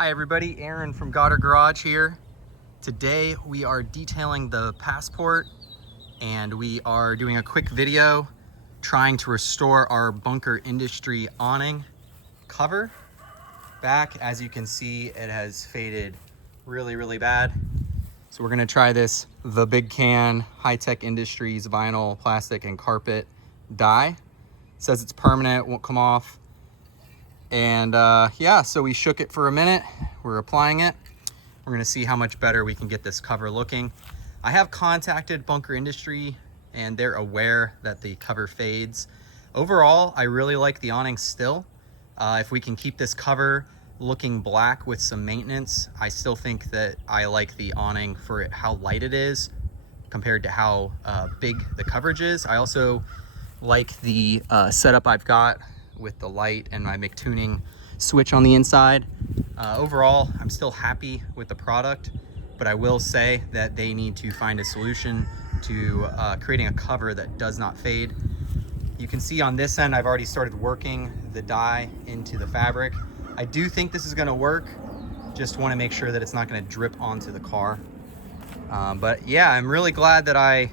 Hi everybody, Aaron from Goddard Garage here. Today we are detailing the Passport and we are doing a quick video trying to restore our Bunker Industry awning cover. Back, as you can see, it has faded really bad. So we're gonna try this The Big Can High-Tech Industries vinyl, plastic, and carpet dye. It says it's permanent, won't come off. And yeah, so we shook it for a minute. We're applying it. We're gonna see how much better we can get this cover looking. I have contacted Bunker Industry and they're aware that the cover fades. Overall, I really like the awning still. If we can keep this cover looking black with some maintenance, I still think that I like the awning for how light it is compared to how big the coverage is. I also like the setup I've got with the light and my McTuning switch on the inside. Overall, I'm still happy with the product, but I will say that they need to find a solution to creating a cover that does not fade. You can see on this end, I've already started working the dye into the fabric. I do think this is gonna work. Just wanna make sure that it's not gonna drip onto the car. But yeah, I'm really glad that I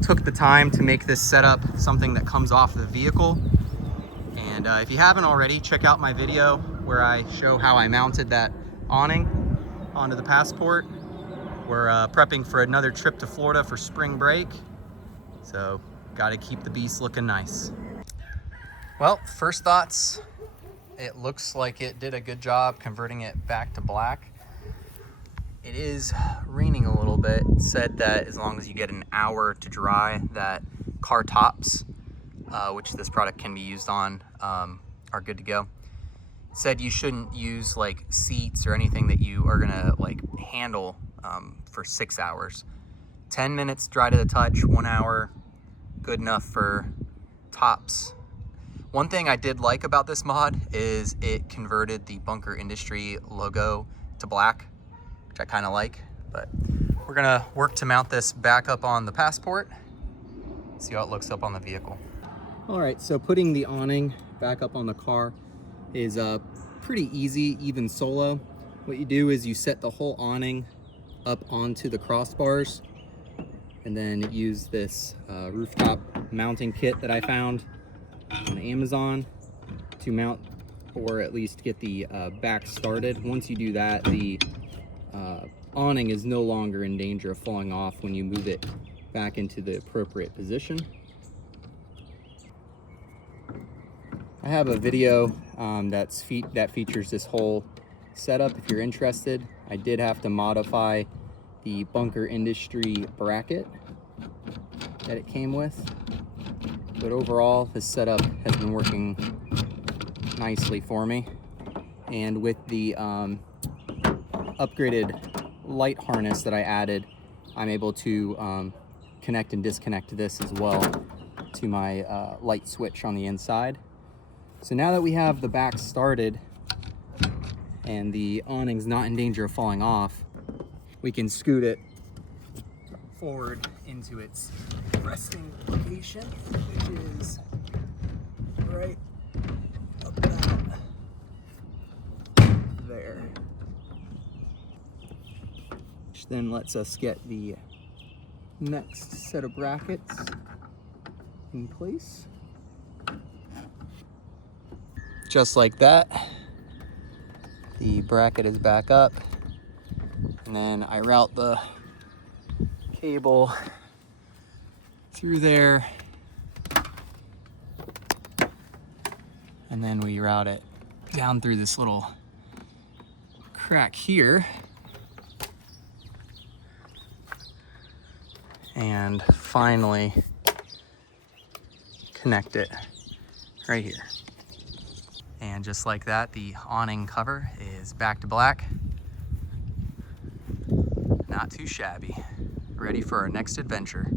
took the time to make this setup something that comes off the vehicle. And if you haven't already, check out my video where I show how I mounted that awning onto the Passport. We're prepping for another trip to Florida for spring break, so gotta keep the beast looking nice. Well, first thoughts, it looks like it did a good job converting it back to black. It is raining a little bit. It said that as long as you get an hour to dry, that car tops, which this product can be used on, are good to go. It said you shouldn't use like seats or anything that you are gonna like handle for 6 hours. 10 minutes dry to the touch, 1 hour, good enough for tops. One thing I did like about this mod is it converted the Bunker Industry logo to black, which I kind of like, but we're gonna work to mount this back up on the Passport, see how it looks up on the vehicle. All right, so putting the awning back up on the car is pretty easy, even solo. What you do is you set the whole awning up onto the crossbars and then use this rooftop mounting kit that I found on Amazon to mount, or at least get the back started. Once you do that, the awning is no longer in danger of falling off when you move it back into the appropriate position. I have a video that features this whole setup if you're interested. I did have to modify the Bunker Industry bracket that it came with, but overall this setup has been working nicely for me. And with the upgraded light harness that I added, I'm able to connect and disconnect this as well to my light switch on the inside. So now that we have the back started and the awning's not in danger of falling off, we can scoot it forward into its resting location, which is right about there. Which then lets us get the next set of brackets in place. Just like that, the bracket is back up, and then I route the cable through there, and then we route it down through this little crack here, and finally connect it right here. And just like that, the awning cover is back to black. Not too shabby. Ready for our next adventure.